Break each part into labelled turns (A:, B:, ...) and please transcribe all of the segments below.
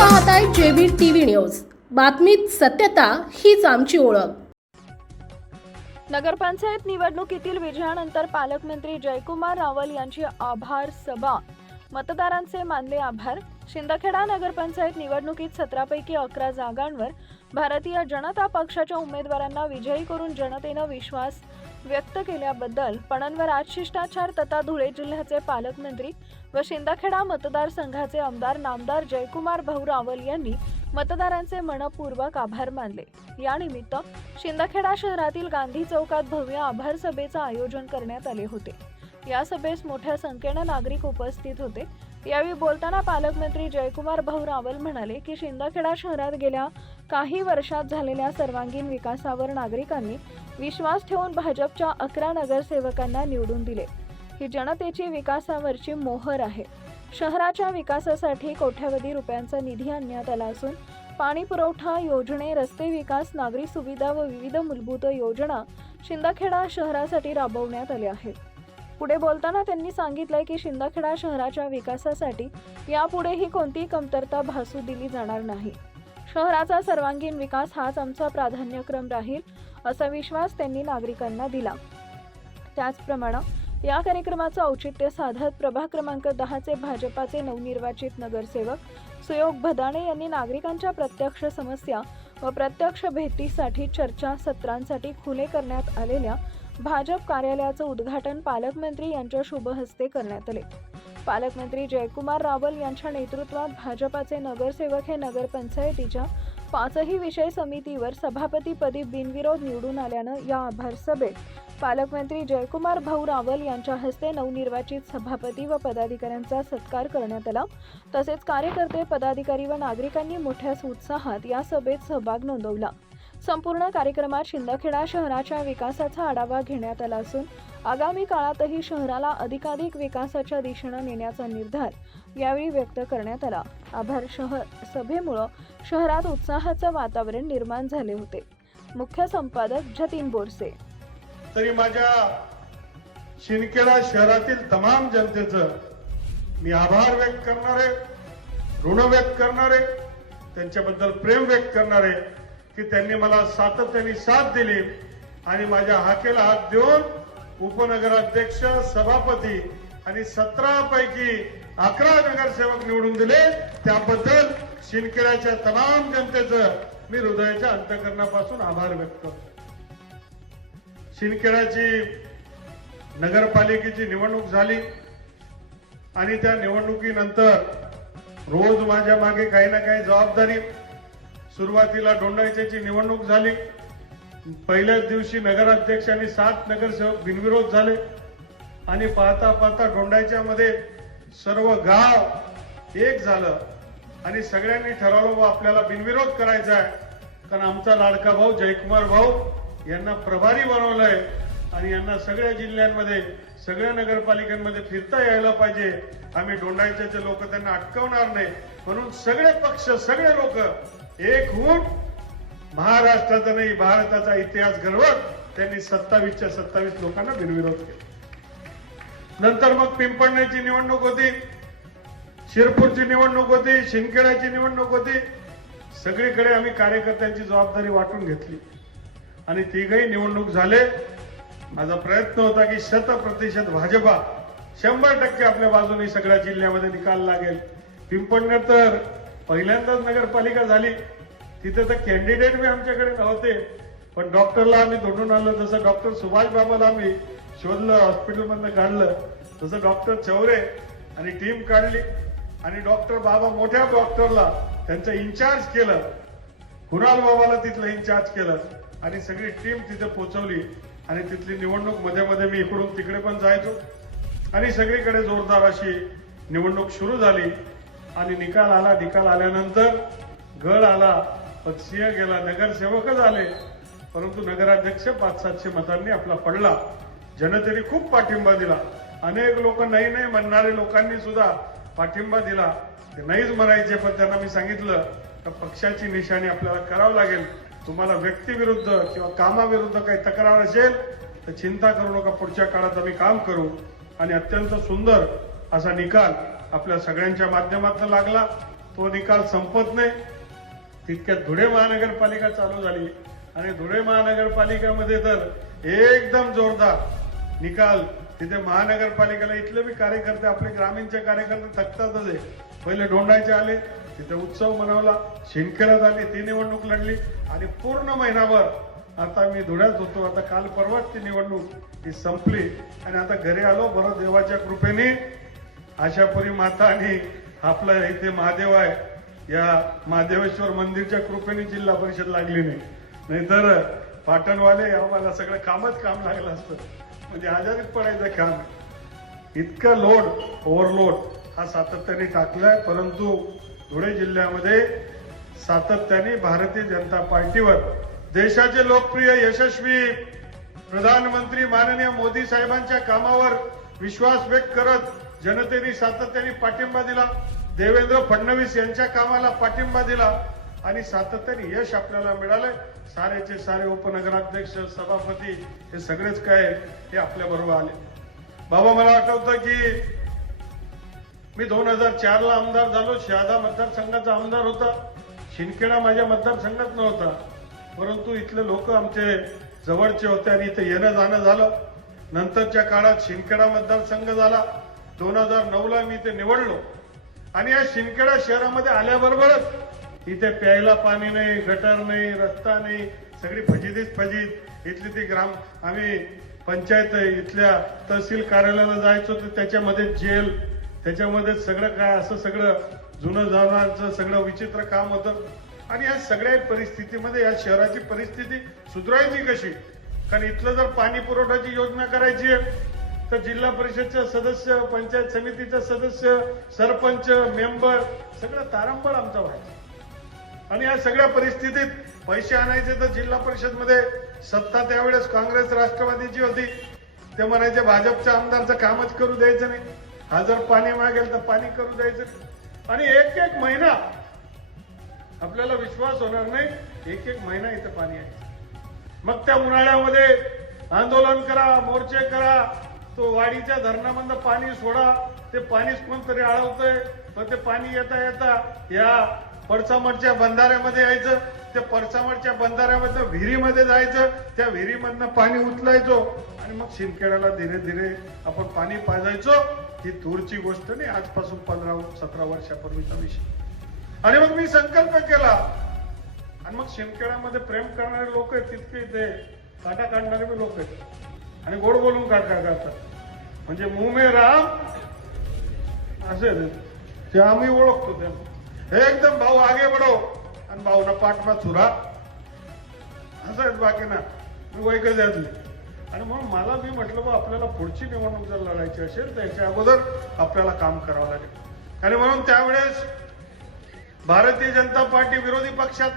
A: पाहताय जेबीर TV news. बातमीत सत्यता हीच आमची ओळख.
B: नगरपंचायत निवडणुकीतील विजयानंतर पालकमंत्री जयकुमार रावल यांची आभार सभा. मतदारांचे मानले आभार. शिंदखेडा नगरपंचायत निवडणुकीत सतरापैकी अकरा जागांवर भारतीय जनता पक्षाच्या उमेदवारांना विजयी करून जनतेनं विश्वास व्यक्त केल्याबद्दल पणनवर आज शिष्टाचार तथा धुळे जिल्ह्याचे पालकमंत्री व शिंदखेडा मतदारसंघाचे आमदार नामदार जयकुमार भाऊ रावल यांनी मतदारांचे मनपूर्वक आभार मानले. यानिमित्त शिंदखेडा शहरातील गांधी चौकात भव्य आभार सभेचं आयोजन करण्यात आले होते. या सभेस मोठ्या संख्येनं नागरिक उपस्थित होते. यावेळी बोलताना पालकमंत्री जयकुमार भाऊ रावल म्हणाले की शिंदखेडा शहरात गेल्या काही वर्षात झालेल्या सर्वांगीण विकासावर नागरिकांनी विश्वास ठेवून भाजपच्या अकरा नगरसेवकांना निवडून दिले. ही जनतेची विकासावरची मोहर आहे. शहराच्या विकासासाठी कोट्यावधी रुपयांचा निधी आणण्यात आला असून पाणी पुरवठा योजने रस्ते विकास नागरी सुविधा व विविध मूलभूत योजना शिंदखेडा शहरासाठी राबवण्यात आल्या आहेत. पुढे बोलताना त्यांनी सांगितलंय की शिंदखेडा शहराच्या विकासासाठी यापुढेही कोणतीही कमतरता भासू दिली जाणार नाही. शहराचा सर्वांगीण विकास हाच आमचा प्राधान्यक्रम राहील असा विश्वास त्यांनी नागरिकांना दिला. त्याचप्रमाणे या कार्यक्रमाचं औचित्य साधत प्रभाग क्रमांक दहाचे भाजपाचे नवनिर्वाचित नगरसेवक सुयोग भदाणे यांनी नागरिकांच्या प्रत्यक्ष समस्या व प्रत्यक्ष भेटीसाठी चर्चा सत्रांसाठी खुले करण्यात आलेल्या भाजप कार्यालयाचं उद्घाटन पालकमंत्री यांच्या शुभहस्ते करण्यात आले. पालकमंत्री जयकुमार रावल यांच्या नेतृत्वात भाजपाचे नगरसेवक हे नगरपंचायतीच्या पाचही विषय समितीवर सभापतीपदी बिनविरोध निवडून आल्यानं या आभार सभेत पालकमंत्री जयकुमार भाऊ रावल यांच्या हस्ते नवनिर्वाचित सभापती व पदाधिकाऱ्यांचा सत्कार करण्यात आला. तसेच कार्यकर्ते पदाधिकारी व नागरिकांनी मोठ्या उत्साहात या सभेत सहभाग नोंदवला. संपूर्ण कार्यक्रमात शिंदखेडा शहराच्या विकासाचा आढावा घेण्यात आला असून आगामी काळातही शहराला अधिकाधिक विकासाच्या दिशेनं नेण्याचा निर्धार यावेळी व्यक्त करण्यात आला. आभार शहर सभेमुळं शहरात उत्साहाचं वातावरण निर्माण झाले होते. मुख्य संपादक जतीन बोरसे.
C: तरी माझ्या शिंदखेडा शहरातील तमाम जनतेचं मी आभार व्यक्त करणारे ऋण व्यक्त करणारे त्यांच्याबद्दल प्रेम व्यक्त करणारे की त्यांनी मला सातत्याने साथ दिली आणि माझ्या हाकेला हात देऊन उपनगराध्यक्ष सभापती आणि सतरा पैकी अकरा नगरसेवक निवडून दिले. त्याबद्दल शिंदखेड्याच्या तमाम जनतेचं मी हृदयाच्या अंतकरणापासून आभार व्यक्त करतो. शिंदखेड्याची नगरपालिकेची निवडणूक झाली आणि त्या निवडणुकीनंतर रोज माझ्या मागे काही ना काही जबाबदारी सुरुवातीला डोंडायच्याची निवडणूक झाली. पहिल्याच दिवशी नगराध्यक्ष आणि सात नगरसेवक बिनविरोध झाले. आणि पाहता पाहता डोंडायच्यामध्ये सर्व गाव एक झालं. आणि सगळ्यांनी ठरवलं बा आपल्याला बिनविरोध करायचा आहे. कारण आमचा लाडका भाऊ जयकुमार भाऊ यांना प्रभारी बनवलंय. आणि यांना सगळ्या जिल्ह्यांमध्ये सगळ्या नगरपालिकांमध्ये फिरता यायला पाहिजे. आम्ही डोंडायच्याचे लोक त्यांना अटकवणार नाही. म्हणून सगळे पक्ष सगळे लोक एक होऊन महाराष्ट्राचा नाही भारताचा इतिहास घडवत त्यांनी सत्तावीसच्या सत्तावीस लोकांना बिनविरोध केला. नंतर मग पिंपळण्याची निवडणूक होती शिरपूरची निवडणूक होती शिंदखेड्याची निवडणूक होती. सगळीकडे आम्ही कार्यकर्त्यांची जबाबदारी वाटून घेतली. आणि तिघही निवडणूक झाले. माझा प्रयत्न होता की शत प्रतिशत भाजपा शंभर टक्के आपल्या बाजूने सगळ्या जिल्ह्यामध्ये निकाल लागेल. पिंपळणे तर पहिल्यांदाच नगरपालिका झाली. तिथे तर कॅन्डिडेट बी आमच्याकडे नव्हते. पण डॉक्टरला आम्ही धुडून आलो जसं डॉक्टर सुभाष बाबाला आम्ही शोधलं हॉस्पिटलमधनं काढलं तसं डॉक्टर चौरे आणि टीम काढली. आणि डॉक्टर बाबा मोठ्या डॉक्टरला त्यांचं इन्चार्ज केलं. कुणाल बाबाला तिथलं इन्चार्ज केलं. आणि सगळी टीम तिथे पोचवली. आणि तिथली निवडणूकमध्ये मध्ये मी इकडून तिकडे पण जायचो. आणि सगळीकडे जोरदार अशी निवडणूक सुरू झाली. आणि निकाल आला निकाल आल्यानंतर गड आला पक्षीय गेला नगरसेवकच आले परंतु नगराध्यक्ष पाच सातशे मतांनी आपला पडला. जनतेने खूप पाठिंबा दिला. अनेक लोक नाही नाही म्हणणारे लोकांनी सुद्धा पाठिंबा दिला. ते नाहीच म्हणायचे पण त्यांना मी सांगितलं तर पक्षाची निशाणी आपल्याला करावं लागेल. तुम्हाला व्यक्तीविरुद्ध किंवा कामाविरुद्ध काही तक्रार असेल तर चिंता करू नका. पुढच्या काळात आम्ही काम करू. आणि अत्यंत सुंदर असा निकाल आपल्या सगळ्यांच्या माध्यमातून लागला. तो निकाल संपत नाही. तितक्यात धुळे महानगरपालिका चालू झाली. आणि धुळे महानगरपालिकेमध्ये तर एकदम जोरदार निकाल. तिथे महानगरपालिकेला इथले बी कार्यकर्ते आपले ग्रामीणचे कार्यकर्ते थकतातच आहे पहिले डोंडायचे आले. तिथे उत्सव मनवला. शिंदखेड्यात आली. ती निवडणूक लढली. आणि पूर्ण महिनाभर आता मी धुळ्यात होतो. आता काल परवाच ती निवडणूक ही संपली. आणि आता घरी आलो. बरं देवाच्या कृपेने आशापुरी माता आणि आपला इथे महादेव आहे. या महादेवेश्वर मंदिरच्या कृपेने जिल्हा परिषद लागली नाही. नाहीतर पाटणवाले आम्हाला सगळं कामच काम लागलं असतं. म्हणजे आजारीत पडायचं काम. इतका लोड ओव्हरलोड हा सातत्याने टाकलाय. परंतु धुळे जिल्ह्यामध्ये सातत्याने भारतीय जनता पार्टीवर देशाचे लोकप्रिय यशस्वी प्रधानमंत्री माननीय मोदी साहेबांच्या कामावर विश्वास व्यक्त करत जनतेने सातत्याने पाठिंबा दिला. देवेंद्र फडणवीस यांच्या कामाला पाठिंबा दिला आणि सातत्याने यश आपल्याला मिळालंय. सारेचे सारे उपनगराध्यक्ष सभापती हे सगळेच काय हे आपल्या बरोबर आले. बाबा मला आठवतं की मी दोन हजार चार ला आमदार झालो. शहादा मतदारसंघाचा आमदार होता. शिंदखेडा माझ्या मतदारसंघात नव्हता. परंतु इथले लोक आमचे जवळचे होते आणि इथे येणं जाणं झालं. नंतरच्या काळात शिंदखेडा मतदारसंघ झाला. दोन हजार नऊला मी इथे निवडलो. आणि या शिंदखेडा शहरामध्ये आल्याबरोबरच इथे प्यायला पाणी नाही गटर नाही रस्ता नाही सगळी फजितीच फजित. इथली ती ग्राम आम्ही पंचायत इथल्या तहसील कार्यालयाला जायचो तर त्याच्यामध्ये जेल त्याच्यामध्ये सगळं काय असं सगळं जुनं जाणारचं सगळं विचित्र काम होतं. आणि या सगळ्या परिस्थितीमध्ये या शहराची परिस्थिती सुधारायची कशी? कारण इथलं जर पाणी पुरवठ्याची योजना करायची आहे तर जिल्हा परिषदचे सदस्य पंचायत समितीचा सदस्य सरपंच मेंबर सगळं तारंबळ आमचा व्हायचं. आणि या सगळ्या परिस्थितीत पैसे आणायचे तर जिल्हा परिषदमध्ये सत्ता त्यावेळेस काँग्रेस राष्ट्रवादीची होती. ते म्हणायचे भाजपच्या आमदारचं कामच करू द्यायचं नाही. हा जर पाणी मागेल तर पाणी करू द्यायचं आणि एक एक महिना आपल्याला विश्वास होणार नाही एक एक महिना इथं पाणी आहे. मग त्या उन्हाळ्यामध्ये आंदोलन करा मोर्चे करा तो वाडीच्या धरणामधलं पाणी सोडा. ते पाणीच कोणतरी अडवतंय मग ते पाणी येता येता या पडसामठच्या बंधाऱ्यामध्ये यायचं. त्या परसामडच्या बंधाऱ्यामधनं विहिरीमध्ये जायचं. त्या विहिरीमधनं पाणी उचलायचो. आणि मग शिंदखेड्याला धीरे धीरे आपण पाणी पाजायचो. ही दूरची गोष्ट नाही. आजपासून पंधरा सतरा वर्षापूर्वीचा विषय. आणि मग मी संकल्प केला. आणि मग शिंदखेड्यामध्ये प्रेम करणारे लोक आहेत तितके ते काटा काढणारे लोक आहेत. आणि गोड बोलून काटा काढतात. म्हणजे मुमे राम असे ते. आम्ही ओळखतो ते एकदम भाऊ आगे बढो आणि भाऊना पाठमा चुरा. असं आहेत बाकी ना मी वैकल्यातले आणि म्हणून मला मी म्हटलं बा आपल्याला पुढची निवडणूक जर लढायची असेल तर याच्या अगोदर आपल्याला काम करावं लागेल. आणि म्हणून त्यावेळेस भारतीय जनता पार्टी विरोधी पक्षात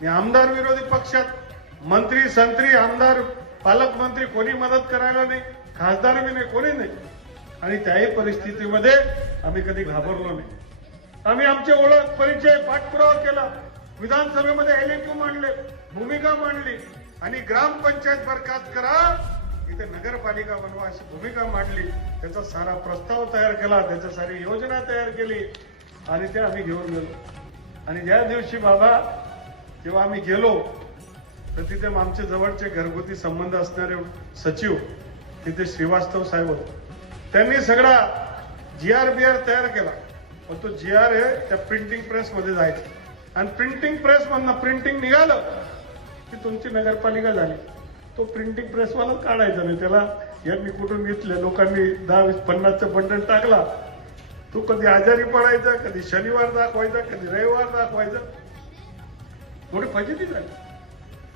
C: मी आमदार विरोधी पक्षात मंत्री संत्री आमदार पालकमंत्री कोणी मदत करायला नाही. खासदार मी नाही कोणी नाही. आणि त्याही परिस्थितीमध्ये आम्ही कधी घाबरलो नाही. आम्ही आमचे ओळख परिचय पाठपुरावा केला. विधानसभेमध्ये एलएक्यू मांडले भूमिका मांडली. आणि ग्रामपंचायत बरखास्त करा इथे नगरपालिका बनवा अशी भूमिका मांडली. त्याचा सारा प्रस्ताव तयार केला त्याच्या सारी योजना तयार केली. आणि ते आम्ही घेऊन गेलो. आणि ज्या दिवशी बाबा जेव्हा आम्ही गेलो तर तिथे आमचे जवळचे घरगुती संबंध असणारे सचिव तिथे श्रीवास्तव साहेब होते. त्यांनी सगळा जी आर बी आर तयार केला. पण तो जी आर आहे त्या प्रिंटिंग प्रेसमध्ये जायचं जायचा. आणि प्रिंटिंग प्रेसमधनं प्रिंटिंग निघालं की तुमची नगरपालिका झाली. तो प्रिंटिंग प्रेसवाला काढायचा नाही. त्याला यांनी कुठून घेतलं? लोकांनी दहा वीस पन्नासचं बंडल टाकला. तो कधी आजारी पडायचा कधी शनिवार दाखवायचा कधी रविवार दाखवायचा. थोडी फजिती झाली.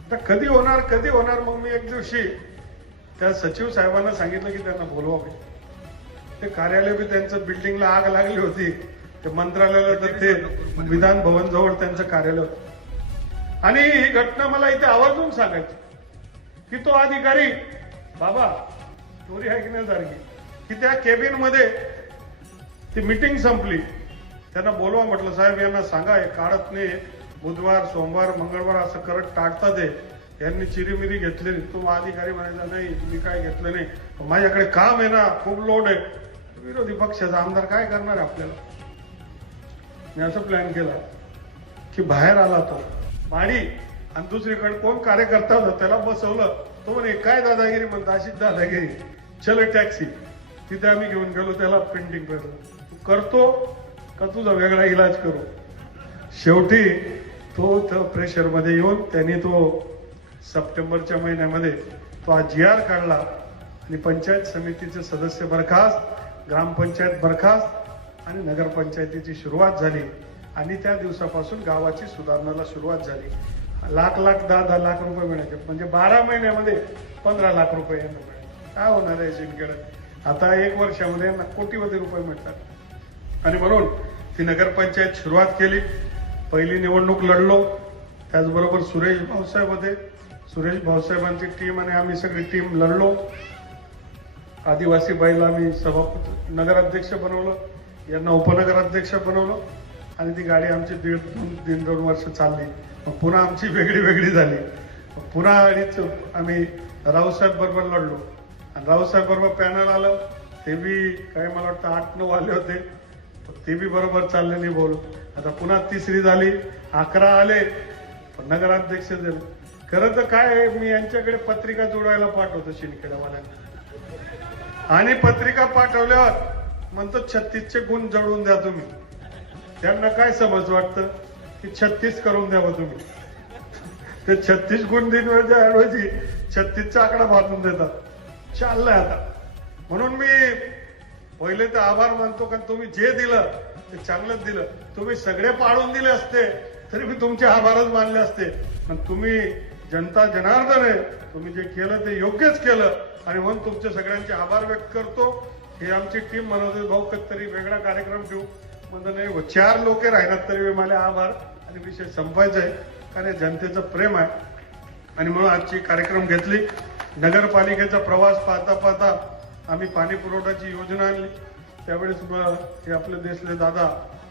C: आता कधी होणार कधी होणार मग मी एक दिवशी त्या सचिव साहेबांना सांगितलं की त्यांना बोलवावे ते कार्यालय बी त्यांचं बिल्डिंगला आग लागली होती. ते मंत्रालयाला तर ते विधान भवन जवळ त्यांचं कार्यालय होतं. आणि ही घटना मला इथे आवर्जून सांगायची. की तो अधिकारी बाबा चोरी आहे की नाही सारखी की त्या केबिनमध्ये ती मीटिंग संपली. त्यांना बोलवा म्हटलं साहेब यांना सांगा हे काढत नाही. बुधवार सोमवार मंगळवार असं करत टाकतात हे. यांनी चिरीमिरी घेतली. तो अधिकारी म्हणायचा नाही तुम्ही काय घेतलं नाही. माझ्याकडे काम आहे ना खूप लोड आहे. विरोधी पक्षाचा आमदार काय करणार आहे आपल्याला? मी असं प्लॅन केला की बाहेर आला तो. माडी आणि दुसरीकडे कोण कार्यकर्ता होता त्याला बसवलं. तो म्हणे काय दादागिरी म्हणतो अशीच दादागिरी. चल टॅक्सी. तिथे आम्ही घेऊन गेलो त्याला पेंटिंग करतो तू करतो का तुझा वेगळा इलाज करू? शेवटी तो त्या प्रेशरमध्ये येऊन त्यांनी तो सप्टेंबरच्या महिन्यामध्ये तो आज जी आर काढला आणि पंचायत समितीचे सदस्य बरखास्त ग्रामपंचायत बरखास्त आणि नगरपंचायतीची सुरुवात झाली. आणि त्या दिवसापासून गावाची सुधारणाला सुरुवात झाली. लाख लाख दहा दहा लाख रुपये मिळायचे. म्हणजे बारा महिन्यामध्ये पंधरा लाख रुपये यांना मिळाले. काय होणार आहे शिंदखेड्यात आता एक वर्षामध्ये यांना कोटीमध्ये रुपये मिळतात. आणि म्हणून ती नगरपंचायत सुरुवात केली. पहिली निवडणूक लढलो. त्याचबरोबर सुरेश भाऊसाहेब होते. सुरेश भाऊसाहेबांची टीम आणि आम्ही सगळी टीम लढलो. आदिवासी बाईला आम्ही सभापती नगराध्यक्ष बनवलं. यांना उपनगराध्यक्ष बनवलं. आणि ती गाडी आमची दीड दोन दीड दोन वर्ष चालली. मग पुन्हा आमची वेगळी वेगळी झाली. पुन्हा अडीच आम्ही रावसाहेब बरोबर लढलो. आणि रावसाहेब बरोबर पॅनल आलं. ते बी काही मला वाटतं आठ नऊ आले होते. ते बी बरोबर चालले नाही बोल आता पुन्हा तिसरी झाली. अकरा आले. पण नगराध्यक्ष झाले. खरं तर काय आहे, मी यांच्याकडे पत्रिका जोडायला पाठवतो शिंदखेडावाल्यांना. आणि पत्रिका पाठवल्यावर म्हणतो छत्तीसचे गुण जोडून द्या तुम्ही. त्यांना काय समज वाटतं? की छत्तीस करून द्यावं तुम्ही. ते छत्तीस गुण दिनच्या ऐवजी छत्तीसचा आकडा बांधून देतात. चाललंय आता. म्हणून मी पहिले तर आभार मानतो कारण तुम्ही जे दिलं ते चांगलंच दिलं. तुम्ही सगळे पाडून दिले असते तरी मी तुमचे आभारच मानले असते. पण तुम्ही जनता जनार्दन आहे. तुम्ही जे केलं ते योग्यच केलं. आणि म्हणून तुमचे सगळ्यांचे आभार व्यक्त करतो. हे आमची टीम म्हणत भाऊ कधीतरी वेगळा कार्यक्रम घेऊ. म्हणजे नाही चार लोक राहिलात तरी मला आभार. आणि विषय संपायचा आहे कारण जनतेचं प्रेम आहे. आणि म्हणून आजची कार्यक्रम घेतली. नगरपालिकेचा प्रवास पाहता पाहता आम्ही पाणी पुरवठ्याची योजना आणली. त्यावेळेस हे आपले देशले दादा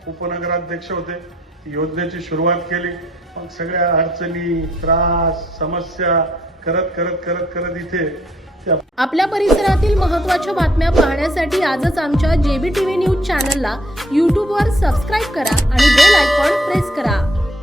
C: उपनगराध्यक्ष होते. योजनेची सुरुवात केली. मग सगळ्या अडचणी त्रास समस्या करत करत करत करत इथे
A: आपल्या परिसरातील महत्त्वाच्या बातम्या पाहण्यासाठी आजच आमच्या जेबी टीव्ही न्यूज चॅनलला यूट्यूबवर सबस्क्राईब करा आणि बेल आयकॉन प्रेस करा.